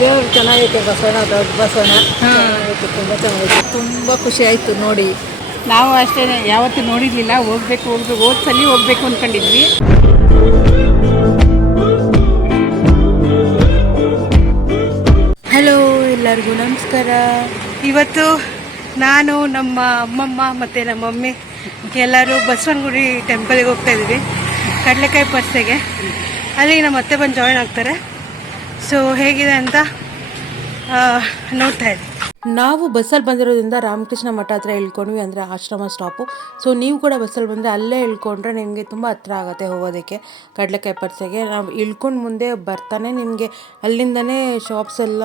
ದೇವರು ಚೆನ್ನಾಗೈತೆ, ಬಸವಣ್ಣ ದೊಡ್ಡ ಬಸವಣ್ಣ ಚೆನ್ನಾಗೈತೆ, ತುಂಬ ಚೆನ್ನಾಗೈತೆ, ತುಂಬ ಖುಷಿ ಆಯಿತು ನೋಡಿ. ನಾವು ಅಷ್ಟೇ ಯಾವತ್ತೂ ನೋಡಿರಲಿಲ್ಲ, ಹೋಗ್ಬೇಕು ಹೋದ್ಸಲಿ ಹೋಗ್ಬೇಕು ಅಂದ್ಕೊಂಡಿದ್ವಿ. ಹಲೋ, ಎಲ್ಲರಿಗೂ ನಮಸ್ಕಾರ. ಇವತ್ತು ನಾನು, ನಮ್ಮ ಅಮ್ಮಮ್ಮ ಮತ್ತು ನಮ್ಮ ಮಮ್ಮಿ ಎಲ್ಲರೂ ಬಸವನಗುಡಿ ಟೆಂಪಲ್ಗೆ ಹೋಗ್ತಾ ಇದ್ದೀವಿ, ಕಡಲೆಕಾಯಿ ಪರ್ಸೆಗೆ. ಅಲ್ಲಿ ನಮ್ಮ ಅತ್ತೆ ಬಂದು ಜಾಯ್ನ್ ಆಗ್ತಾರೆ. ಸೊ ಹೇಗಿದೆ ಅಂತ ನೋಡ್ತಾ ಇದ್ದೀವಿ. ನಾವು ಬಸ್ಸಲ್ಲಿ ಬಂದಿರೋದ್ರಿಂದ ರಾಮಕೃಷ್ಣ ಮಠ ಹತ್ರ ಇಳ್ಕೊಂಡ್ವಿ, ಅಂದರೆ ಆಶ್ರಮ ಸ್ಟಾಪು. ಸೊ ನೀವು ಕೂಡ ಬಸ್ಸಲ್ಲಿ ಬಂದರೆ ಅಲ್ಲೇ ಇಳ್ಕೊಂಡ್ರೆ ನಿಮಗೆ ತುಂಬ ಹತ್ರ ಆಗುತ್ತೆ ಹೋಗೋದಕ್ಕೆ ಕಡಲೆಕಾಯಿ ಪರ್ಸೆಗೆ. ನಾವು ಇಳ್ಕೊಂಡು ಮುಂದೆ ಬರ್ತಾನೆ ನಿಮಗೆ ಅಲ್ಲಿಂದನೇ ಶಾಪ್ಸ್ ಎಲ್ಲ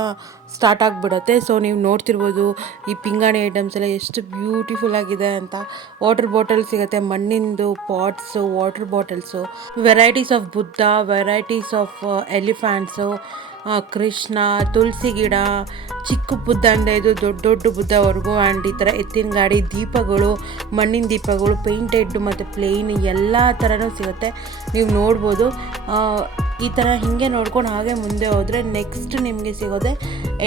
ಸ್ಟಾರ್ಟ್ ಆಗಿಬಿಡುತ್ತೆ. ಸೊ ನೀವು ನೋಡ್ತಿರ್ಬೋದು ಈ ಪಿಂಗಾಣಿ ಐಟಮ್ಸ್ ಎಲ್ಲ ಎಷ್ಟು ಬ್ಯೂಟಿಫುಲ್ ಆಗಿದೆ ಅಂತ. ವಾಟರ್ ಬಾಟಲ್ ಸಿಗುತ್ತೆ, ಮಣ್ಣಿಂದು pots, water bottles, varieties of Buddha, varieties of elephants, Krishna, ತುಳಸಿ ಗಿಡ, ಚಿಕ್ಕ ಬುದ್ಧ ಅಂದರೆ ಇದು ದೊಡ್ಡ ದೊಡ್ಡ ಬುದ್ಧವರೆಗೂ. ಆ್ಯಂಡ್ ಈ ಥರ ಎತ್ತಿನ ಗಾಡಿ, ದೀಪಗಳು, ಮಣ್ಣಿನ ದೀಪಗಳು, ಪೇಂಟೆಡ್ ಮತ್ತು ಪ್ಲೇನ್ ಎಲ್ಲ ಥರನೂ ಸಿಗುತ್ತೆ. ನೀವು ನೋಡ್ಬೋದು. ಈ ಥರ ಹೀಗೆ ನೋಡ್ಕೊಂಡು ಹಾಗೆ ಮುಂದೆ ಹೋದರೆ ನೆಕ್ಸ್ಟ್ ನಿಮಗೆ ಸಿಗೋದೆ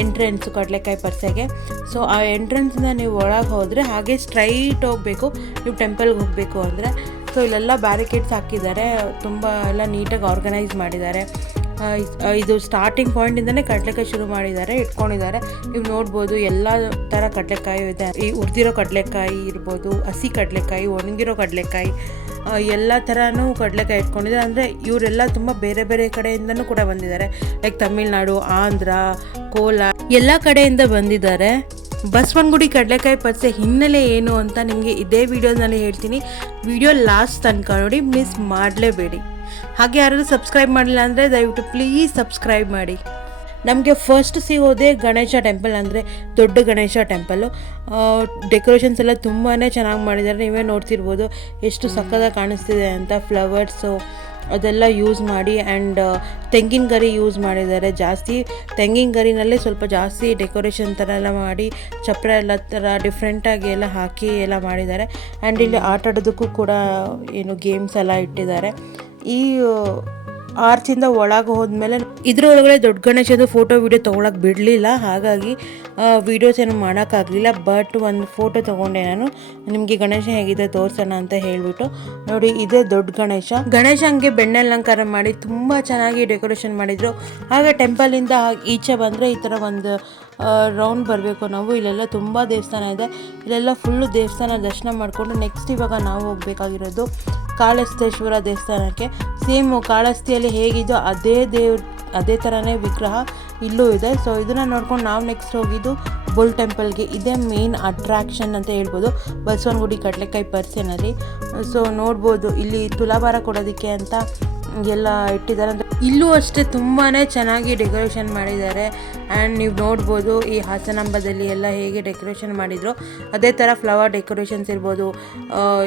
ಎಂಟ್ರೆನ್ಸು ಕಡಲೆಕಾಯಿ ಪರ್ಸೆಗೆ. ಸೊ ಆ ಎಂಟ್ರೆನ್ಸಿಂದ ನೀವು ಒಳಗೆ ಹೋದರೆ ಹಾಗೆ ಸ್ಟ್ರೈಟ್ ಹೋಗಬೇಕು ನೀವು ಟೆಂಪಲ್ಗೆ ಹೋಗಬೇಕು ಅಂದರೆ. ಸೊ ಇಲ್ಲೆಲ್ಲ ಬ್ಯಾರಿಕೇಡ್ಸ್ ಹಾಕಿದ್ದಾರೆ, ತುಂಬ ಎಲ್ಲ ನೀಟಾಗಿ ಆರ್ಗನೈಸ್ ಮಾಡಿದ್ದಾರೆ. ಇದು ಸ್ಟಾರ್ಟಿಂಗ್ ಪಾಯಿಂಟಿಂದನೇ ಕಡಲೆಕಾಯಿ ಶುರು ಮಾಡಿದ್ದಾರೆ, ಇಟ್ಕೊಂಡಿದ್ದಾರೆ. ನೀವು ನೋಡ್ಬೋದು ಎಲ್ಲ ಥರ ಕಡಲೆಕಾಯಿ ಇದೆ. ಈ ಹುರಿದಿರೋ ಕಡಲೆಕಾಯಿ ಇರ್ಬೋದು, ಹಸಿ ಕಡಲೆಕಾಯಿ, ಒಣಗಿರೋ ಕಡಲೆಕಾಯಿ, ಎಲ್ಲ ಥರನೂ ಕಡಲೆಕಾಯಿ ಇಟ್ಕೊಂಡಿದ್ದಾರೆ. ಅಂದರೆ ಇವರೆಲ್ಲ ತುಂಬ ಬೇರೆ ಬೇರೆ ಕಡೆಯಿಂದನೂ ಕೂಡ ಬಂದಿದ್ದಾರೆ. ಲೈಕ್ ತಮಿಳ್ನಾಡು, ಆಂಧ್ರ, ಕೋಲಾರ ಎಲ್ಲ ಕಡೆಯಿಂದ ಬಂದಿದ್ದಾರೆ. ಬಸವನಗುಡಿ ಕಡಲೆಕಾಯಿ ಪರ್ಸೆ ಹಿನ್ನೆಲೆ ಏನು ಅಂತ ನಿಮಗೆ ಇದೇ ವಿಡಿಯೋದಲ್ಲಿ ಹೇಳ್ತೀನಿ. ವಿಡಿಯೋ ಲಾಸ್ಟ್ ತನಕ ನೋಡಿ, ಮಿಸ್ ಮಾಡಲೇಬೇಡಿ. ಹಾಗೆ ಯಾರಾದರೂ ಸಬ್ಸ್ಕ್ರೈಬ್ ಮಾಡಿಲ್ಲ ಅಂದರೆ ದಯವಿಟ್ಟು ಪ್ಲೀಸ್ ಸಬ್ಸ್ಕ್ರೈಬ್ ಮಾಡಿ. ನಮಗೆ ಫಸ್ಟ್ ಸಿಗೋದೇ ಗಣೇಶ ಟೆಂಪಲ್, ಅಂದರೆ ದೊಡ್ಡ ಗಣೇಶ ಟೆಂಪಲ್ಲು. ಡೆಕೋರೇಷನ್ಸ್ ಎಲ್ಲ ತುಂಬಾ ಚೆನ್ನಾಗಿ ಮಾಡಿದ್ದಾರೆ. ನೀವೇ ನೋಡ್ತಿರ್ಬೋದು ಎಷ್ಟು ಸಕ್ಕತ್ತಾಗಿ ಕಾಣಿಸ್ತಿದೆ ಅಂತ. ಫ್ಲವರ್ಸು ಅದೆಲ್ಲ ಯೂಸ್ ಮಾಡಿ, ಆ್ಯಂಡ್ ತೆಂಗಿನ ಗರಿ ಯೂಸ್ ಮಾಡಿದ್ದಾರೆ ಜಾಸ್ತಿ. ತೆಂಗಿನ ಗರಿನಲ್ಲೇ ಸ್ವಲ್ಪ ಜಾಸ್ತಿ ಡೆಕೋರೇಷನ್ ಥರ ಎಲ್ಲ ಮಾಡಿ, ಚಪ್ಪರ ಎಲ್ಲ ಥರ ಡಿಫ್ರೆಂಟಾಗಿ ಎಲ್ಲ ಹಾಕಿ ಎಲ್ಲ ಮಾಡಿದ್ದಾರೆ. ಆ್ಯಂಡ್ ಇಲ್ಲಿ ಆಟ ಆಡೋದಕ್ಕೂ ಕೂಡ ಏನು ಗೇಮ್ಸ್ ಎಲ್ಲ ಇಟ್ಟಿದ್ದಾರೆ. ಈ ಆರ್ಚಿಂದ ಒಳಗೆ ಹೋದ್ಮೇಲೆ ಇದರೊಳಗಡೆ ದೊಡ್ಡ ಗಣೇಶದ ಫೋಟೋ ವಿಡಿಯೋ ತೊಗೊಳಕ್ಕೆ ಬಿಡಲಿಲ್ಲ, ಹಾಗಾಗಿ ವೀಡಿಯೋಸ್ ಏನು ಮಾಡೋಕ್ಕಾಗಲಿಲ್ಲ. ಬಟ್ ಒಂದು ಫೋಟೋ ತೊಗೊಂಡೆ ನಾನು, ನಿಮಗೆ ಗಣೇಶ ಹೇಗಿದೆ ತೋರಿಸೋಣ ಅಂತ ಹೇಳಿಬಿಟ್ಟು. ನೋಡಿ, ಇದೇ ದೊಡ್ಡ ಗಣೇಶ. ಗಣೇಶನಿಗೆ ಬೆಣ್ಣೆ ಅಲಂಕಾರ ಮಾಡಿ ತುಂಬ ಚೆನ್ನಾಗಿ ಡೆಕೋರೇಷನ್ ಮಾಡಿದರು. ಹಾಗೆ ಟೆಂಪಲಿಂದ ಈಚೆ ಬಂದರೆ ಈ ಥರ ಒಂದು ರೌಂಡ್ ಬರಬೇಕು ನಾವು. ಇಲ್ಲೆಲ್ಲ ತುಂಬ ದೇವಸ್ಥಾನ ಇದೆ. ಇಲ್ಲೆಲ್ಲ ಫುಲ್ಲು ದೇವಸ್ಥಾನ ದರ್ಶನ ಮಾಡಿಕೊಂಡು ನೆಕ್ಸ್ಟ್ ಇವಾಗ ನಾವು ಹೋಗಬೇಕಾಗಿರೋದು ಕಾಳಹಸ್ತೇಶ್ವರ ದೇವಸ್ಥಾನಕ್ಕೆ. ಸೇಮ್ ಕಾಳಹಸ್ತಿಯಲ್ಲಿ ಹೇಗಿದೋ ಅದೇ ಥರನೇ ವಿಗ್ರಹ ಇಲ್ಲೂ ಇದೆ. ಸೊ ಇದನ್ನು ನೋಡ್ಕೊಂಡು ನಾವು ನೆಕ್ಸ್ಟ್ ಹೋಗಿದ್ದು ಬುಲ್ ಟೆಂಪಲ್ಗೆ. ಇದೇ ಮೇನ್ ಅಟ್ರಾಕ್ಷನ್ ಅಂತ ಹೇಳ್ಬೋದು ಬಸವನಗುಡಿ ಕಡಲೆಕಾಯಿ ಪರ್ಸೆನಲ್ಲಿ. ಸೊ ನೋಡ್ಬೋದು ಇಲ್ಲಿ ತುಲಾಭಾರ ಕೊಡೋದಕ್ಕೆ ಅಂತ ಎಲ್ಲ ಇಟ್ಟಿದ್ದಾರೆ. ಇಲ್ಲೂ ಅಷ್ಟೇ ತುಂಬಾ ಚೆನ್ನಾಗಿ ಡೆಕೋರೇಷನ್ ಮಾಡಿದ್ದಾರೆ. ಆ್ಯಂಡ್ ನೀವು ನೋಡ್ಬೋದು ಈ ಹಾಸನಾಂಬದಲ್ಲಿ ಎಲ್ಲ ಹೇಗೆ ಡೆಕೋರೇಷನ್ ಮಾಡಿದ್ರು ಅದೇ ಥರ ಫ್ಲವರ್ ಡೆಕೋರೇಷನ್ಸ್ ಇರ್ಬೋದು,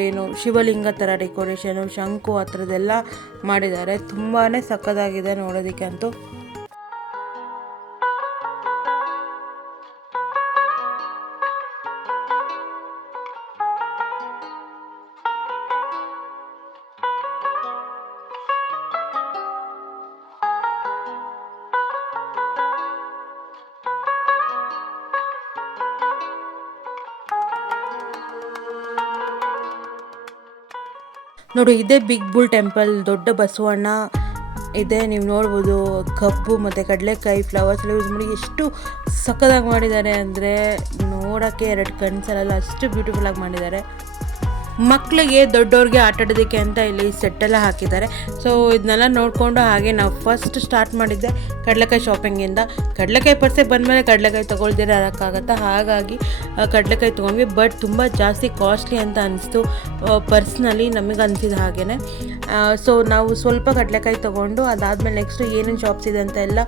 ಏನು ಶಿವಲಿಂಗ ಥರ ಡೆಕೋರೇಷನು, ಶಂಕು ಆ ಥರದ್ದೆಲ್ಲ ಮಾಡಿದ್ದಾರೆ. ತುಂಬಾ ಸಕ್ಕತ್ತಾಗಿದೆ ನೋಡೋದಕ್ಕೆ ಅಂತೂ. ನೋಡಿ, ಇದೇ ಬಿಗ್ ಬುಲ್ ಟೆಂಪಲ್, ದೊಡ್ಡ ಬಸವಣ್ಣ ಇದೆ. ನೀವು ನೋಡ್ಬೋದು ಕಬ್ಬು ಮತ್ತು ಕಡಲೆಕಾಯಿ ಫ್ಲವರ್ಸ್ ಎಲ್ಲ ಯೂಸ್ ಮಾಡಿ ಎಷ್ಟು ಸಕ್ಕತ್ತಾಗಿ ಮಾಡಿದ್ದಾರೆ ಅಂದರೆ ನೋಡೋಕ್ಕೆ ಎರಡು ಕಣ್ಸಲ್ಲ, ಅಷ್ಟು ಬ್ಯೂಟಿಫುಲ್ಲಾಗಿ ಮಾಡಿದ್ದಾರೆ. ಮಕ್ಕಳಿಗೆ ದೊಡ್ಡವ್ರಿಗೆ ಆಟ ಆಡೋದಕ್ಕೆ ಅಂತ ಇಲ್ಲಿ ಸೆಟ್ಟೆಲ್ಲ ಹಾಕಿದ್ದಾರೆ. ಸೊ ಇದನ್ನೆಲ್ಲ ನೋಡಿಕೊಂಡು ಹಾಗೆ ನಾವು ಫಸ್ಟ್ ಸ್ಟಾರ್ಟ್ ಮಾಡಿದ್ದೆ ಕಡಲೆಕಾಯಿ ಶಾಪಿಂಗಿಂದ. ಕಡಲೆಕಾಯಿ ಪರ್ಸೆಗೆ ಬಂದಮೇಲೆ ಕಡಲೆಕಾಯಿ ತೊಗೊಳ್ದಿರ ಇರೋಕ್ಕಾಗತ್ತಾ, ಹಾಗಾಗಿ ಕಡಲೆಕಾಯಿ ತೊಗೊಂಡ್ವಿ. ಬಟ್ ತುಂಬ ಜಾಸ್ತಿ ಕಾಸ್ಟ್ಲಿ ಅಂತ ಅನಿಸ್ತು ಪರ್ಸ್ನಲಿ, ನಮಗೆ ಅನಿಸಿದ ಹಾಗೇ. ಸೊ ನಾವು ಸ್ವಲ್ಪ ಕಡಲೆಕಾಯಿ ತೊಗೊಂಡು ಅದಾದಮೇಲೆ ನೆಕ್ಸ್ಟು ಏನೇನು ಶಾಪ್ಸ್ ಇದೆ ಅಂತ ಎಲ್ಲ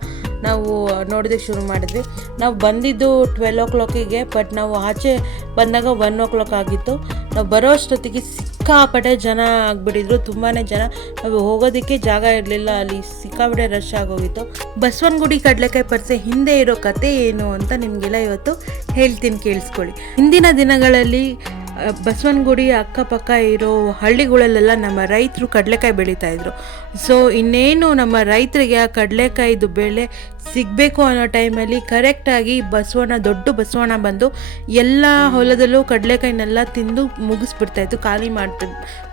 ನಾವು ನೋಡೋದಕ್ಕೆ ಶುರು ಮಾಡಿದ್ವಿ. ನಾವು ಬಂದಿದ್ದು 12 o'clock, ಬಟ್ ನಾವು ಆಚೆ ಬಂದಾಗ 1 o'clock ಆಗಿತ್ತು. ನಾವು ಬರೋ ಅಷ್ಟೊತ್ತಿಗೆ ಸಿಕ್ಕಾಪಟ್ಟೆ ಜನ ಆಗಿಬಿಟ್ಟಿದ್ರು, ತುಂಬಾ ಜನ. ನಾವು ಹೋಗೋದಕ್ಕೆ ಜಾಗ ಇರಲಿಲ್ಲ, ಅಲ್ಲಿ ಸಿಕ್ಕಾಪಟ್ಟೆ ರಶ್ ಆಗೋಗಿತ್ತು. ಬಸವನಗುಡಿ ಕಡಲೆಕಾಯಿ ಪರ್ಸೆ ಹಿಂದೆ ಇರೋ ಕತೆ ಏನು ಅಂತ ನಿಮಗೆಲ್ಲ ಇವತ್ತು ಹೇಳ್ತೀನಿ, ಕೇಳಿಸ್ಕೊಳ್ಳಿ. ಹಿಂದಿನ ದಿನಗಳಲ್ಲಿ ಬಸವನಗುಡಿ ಅಕ್ಕಪಕ್ಕ ಇರೋ ಹಳ್ಳಿಗಳಲ್ಲೆಲ್ಲ ನಮ್ಮ ರೈತರು ಕಡಲೆಕಾಯಿ ಬೆಳೀತಾಯಿದ್ರು. ಸೊ ಇನ್ನೇನು ನಮ್ಮ ರೈತರಿಗೆ ಆ ಕಡಲೆಕಾಯಿದು ಬೆಳೆ ಸಿಗಬೇಕು ಅನ್ನೋ ಟೈಮಲ್ಲಿ ಕರೆಕ್ಟಾಗಿ ದೊಡ್ಡ ಬಸವಣ್ಣ ಬಂದು ಎಲ್ಲ ಹೊಲದಲ್ಲೂ ಕಡಲೆಕಾಯಿನೆಲ್ಲ ತಿಂದು ಮುಗಿಸ್ಬಿಡ್ತಾಯಿತ್ತು, ಖಾಲಿ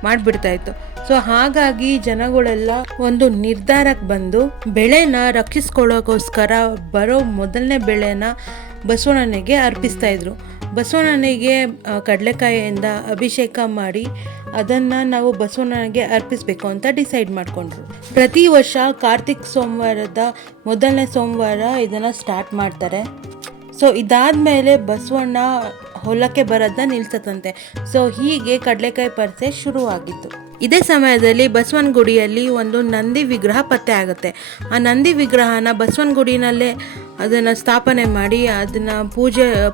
ಮಾಡಿಬಿಡ್ತಾಯಿತ್ತು. ಸೊ ಹಾಗಾಗಿ ಜನಗಳೆಲ್ಲ ಒಂದು ನಿರ್ಧಾರಕ್ಕೆ ಬಂದು ಬೆಳೆನ ರಕ್ಷಿಸ್ಕೊಳ್ಳೋಕ್ಕೋಸ್ಕರ ಬರೋ ಮೊದಲನೇ ಬೆಳೆನ ಬಸವಣ್ಣನಿಗೆ ಅರ್ಪಿಸ್ತಾಯಿದ್ರು. ಬಸವಣ್ಣನಿಗೆ ಕಡಲೆಕಾಯಿಯಿಂದ ಅಭಿಷೇಕ ಮಾಡಿ ಅದನ್ನು ನಾವು ಬಸವಣ್ಣನಿಗೆ ಅರ್ಪಿಸಬೇಕು ಅಂತ ಡಿಸೈಡ್ ಮಾಡಿಕೊಂಡ್ರು. ಪ್ರತಿ ವರ್ಷ ಕಾರ್ತಿಕ್ ಸೋಮವಾರದ ಮೊದಲನೇ ಸೋಮವಾರ ಇದನ್ನು ಸ್ಟಾರ್ಟ್ ಮಾಡ್ತಾರೆ. ಸೊ ಇದಾದಮೇಲೆ ಬಸವಣ್ಣ ಹೊಲಕ್ಕೆ ಬರೋದನ್ನ ನಿಲ್ಸತ್ತಂತೆ. ಸೊ ಹೀಗೆ ಕಡಲೆಕಾಯಿ ಪರಿಸೆ ಶುರುವಾಗಿತ್ತು. ಇದೇ ಸಮಯದಲ್ಲಿ ಬಸವನಗುಡಿಯಲ್ಲಿ ಒಂದು ನಂದಿ ವಿಗ್ರಹ ಪತ್ತೆ ಆಗುತ್ತೆ. ಆ ನಂದಿ ವಿಗ್ರಹನ ಬಸವನಗುಡಿನಲ್ಲೇ ಅದನ್ನು ಸ್ಥಾಪನೆ ಮಾಡಿ ಅದನ್ನು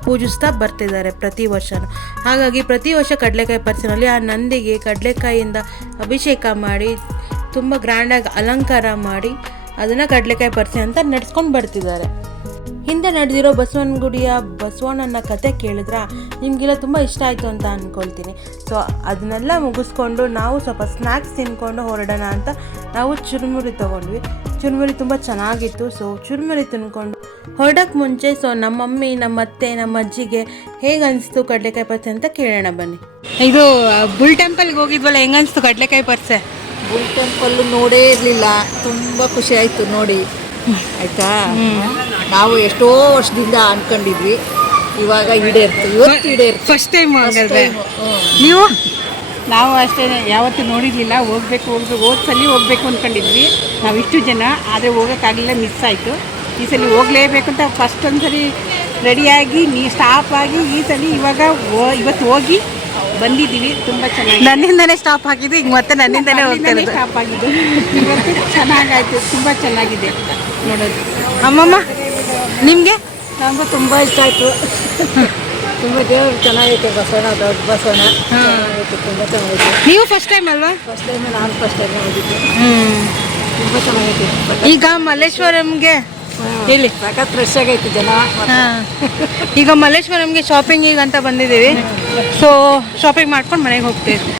ಪೂಜಿಸ್ತಾ ಬರ್ತಿದ್ದಾರೆ ಪ್ರತಿ ವರ್ಷವೂ. ಹಾಗಾಗಿ ಪ್ರತಿ ವರ್ಷ ಕಡಲೆಕಾಯಿ ಪರಿಸಿನಲ್ಲಿ ಆ ನಂದಿಗೆ ಕಡಲೆಕಾಯಿಯಿಂದ ಅಭಿಷೇಕ ಮಾಡಿ ತುಂಬ ಗ್ರ್ಯಾಂಡಾಗಿ ಅಲಂಕಾರ ಮಾಡಿ ಅದನ್ನು ಕಡಲೆಕಾಯಿ ಪರಿಸೆ ಅಂತ ನಡೆಸ್ಕೊಂಡು ಬರ್ತಿದ್ದಾರೆ. ಹಿಂದೆ ನಡೆದಿರೋ ಬಸವನಗುಡಿಯ ಬಸವಣ್ಣನ ಕತೆ ಕೇಳಿದ್ರೆ ನಿಮಗೆಲ್ಲ ತುಂಬ ಇಷ್ಟ ಆಯಿತು ಅಂತ ಅಂದ್ಕೊಳ್ತೀನಿ. ಸೊ ಅದನ್ನೆಲ್ಲ ಮುಗಿಸ್ಕೊಂಡು ನಾವು ಸ್ವಲ್ಪ ಸ್ನ್ಯಾಕ್ಸ್ ತಿನ್ಕೊಂಡು ಹೊರಡೋಣ ಅಂತ ನಾವು ಚುರುಮುರಿ ತೊಗೊಂಡ್ವಿ. ಚುರುಮುರಿ ತುಂಬ ಚೆನ್ನಾಗಿತ್ತು. ಸೊ ಚುರುಮುರಿ ತಿನ್ಕೊಂಡು ಹೊರಡೋಕ್ಕೆ ಮುಂಚೆ ನಮ್ಮ ಮಮ್ಮಿ, ನಮ್ಮ ಅತ್ತೆ, ನಮ್ಮ ಅಜ್ಜಿಗೆ ಹೇಗೆ ಅನಿಸ್ತು ಕಡಲೆಕಾಯಿ ಪರಿಸೆ ಅಂತ ಕೇಳೋಣ ಬನ್ನಿ. ಇದು ಬುಲ್ ಟೆಂಪಲ್ಗೆ ಹೋಗಿದ್ವಲ್ಲ, ಹೆಂಗನ್ಸ್ತು ಕಡಲೆಕಾಯಿ ಪರಿಸೆ? ಬುಲ್ ಟೆಂಪಲ್ ನೋಡೇ ಇರಲಿಲ್ಲ, ತುಂಬ ಖುಷಿ ಆಯಿತು ನೋಡಿ. ಆಯಿತಾ, ನಾವು ಎಷ್ಟೋ ವರ್ಷದಿಂದ ಅನ್ಕೊಂಡಿದ್ವಿ, ಇವಾಗ ಈಡೇರ್ತು, ಇವತ್ತು ಈಡೇರ್ತು. ಫಸ್ಟ್ ಟೈಮ್ ಹಂಗಾದ್ರೆ ನೀವು? ನಾವು ಅಷ್ಟೇ, ಯಾವತ್ತೂ ನೋಡಿರಲಿಲ್ಲ. ಹೋಗ್ಬೇಕು ಹೋದ್ಸಲಿ ಹೋಗ್ಬೇಕು ಅಂದ್ಕೊಂಡಿದ್ವಿ ನಾವು ಇಷ್ಟು ಜನ, ಆದರೆ ಹೋಗೋಕ್ಕಾಗಲಿಲ್ಲ, ಮಿಸ್ ಆಯಿತು. ಈ ಸಲ ಹೋಗಲೇಬೇಕು ಅಂತ ಫಸ್ಟ್ ಒಂದ್ಸರಿ ರೆಡಿಯಾಗಿ ಸ್ಟಾಪ್ ಆಗಿ ಈ ಸಲ ಇವತ್ತು ಹೋಗಿ ಬಂದಿದ್ದೀವಿ. ತುಂಬ ಚೆನ್ನಾಗಿ ನನ್ನಿಂದನೇ ಸ್ಟಾಪ್ ಆಗಿದ್ದು, ಈಗ ಮತ್ತೆ ನನ್ನಿಂದನೇ ಹೋಗ್ತಾರೆ ಸ್ಟಾಪ್ ಆಗಿದ್ದು. ಇವತ್ತು ಚೆನ್ನಾಗಾಯಿತು, ತುಂಬ ಚೆನ್ನಾಗಿದೆ ನೋಡೋದು. ಅಮ್ಮಮ್ಮ ನಿಮಗೆ? ನಮಗೂ ತುಂಬ ಇಷ್ಟ ಆಯಿತು. ತುಂಬ ದೇವರು ಚೆನ್ನಾಗೈತೆ, ಬಸವಣ್ಣ ದೊಡ್ಡ ಬಸವಣ್ಣ ಚೆನ್ನಾಗೈತೆ, ತುಂಬ ಚೆನ್ನಾಗೈತೆ. ನೀವು ಫಸ್ಟ್ ಟೈಮ್ ಅಲ್ವಾ? ಫಸ್ಟ್ ಟೈಮ್, ನಾನು ಫಸ್ಟ್ ಟೈಮ್ ಹೋಗಿದ್ದೆ. ತುಂಬ ಚೆನ್ನಾಗೈತೆ. ಈಗ ಮಲ್ಲೇಶ್ವರಂಗೆ ಹೇಳಿ, ಸಖತ್ ಫ್ರೆಶ್ ಆಗೈತೆ ಜನ. ಈಗ ಮಲ್ಲೇಶ್ವರಂಗೆ ಶಾಪಿಂಗಿಗೆ ಅಂತ ಬಂದಿದ್ದೀವಿ. ಸೊ ಶಾಪಿಂಗ್ ಮಾಡ್ಕೊಂಡು ಮನೆಗೆ ಹೋಗ್ತೀವಿ.